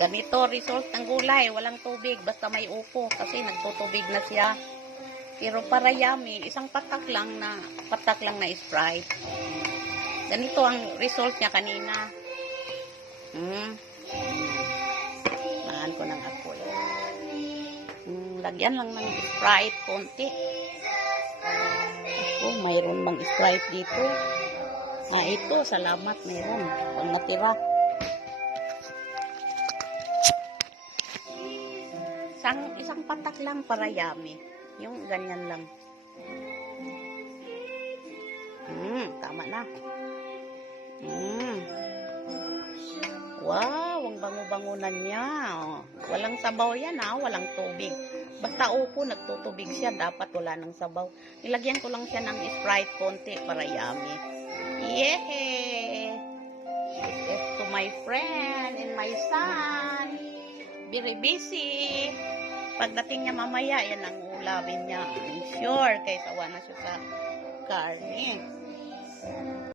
Ganito, result ng gulay. Walang tubig, basta may upo. Kasi nagtutubig na siya. Pero para yummy, isang patak lang na, patak lang na Sprite. Ganito ang result niya kanina. Hmm. Maan ko ng apoy. Hmm, lagyan lang ng Sprite konti. Oh, mayroon bang Sprite dito? Ah, ito, salamat, mayroon. Pang natira. Isang, isang patak lang para yummy. Yung ganyan lang. Hmm, tama na. Hmm. Wow, ang bango-bangunan niya. Oh. Walang sabaw yan ha, walang tubig. Basta upo, nagtutubig siya. Dapat wala ng sabaw. Nilagyan ko lang siya ng Sprite konti para yummy. This is to my friend and my son. Very busy. Pagdating niya mamaya, yan ang ulawin niya. I'm sure, kaysa wala na siya sa karne.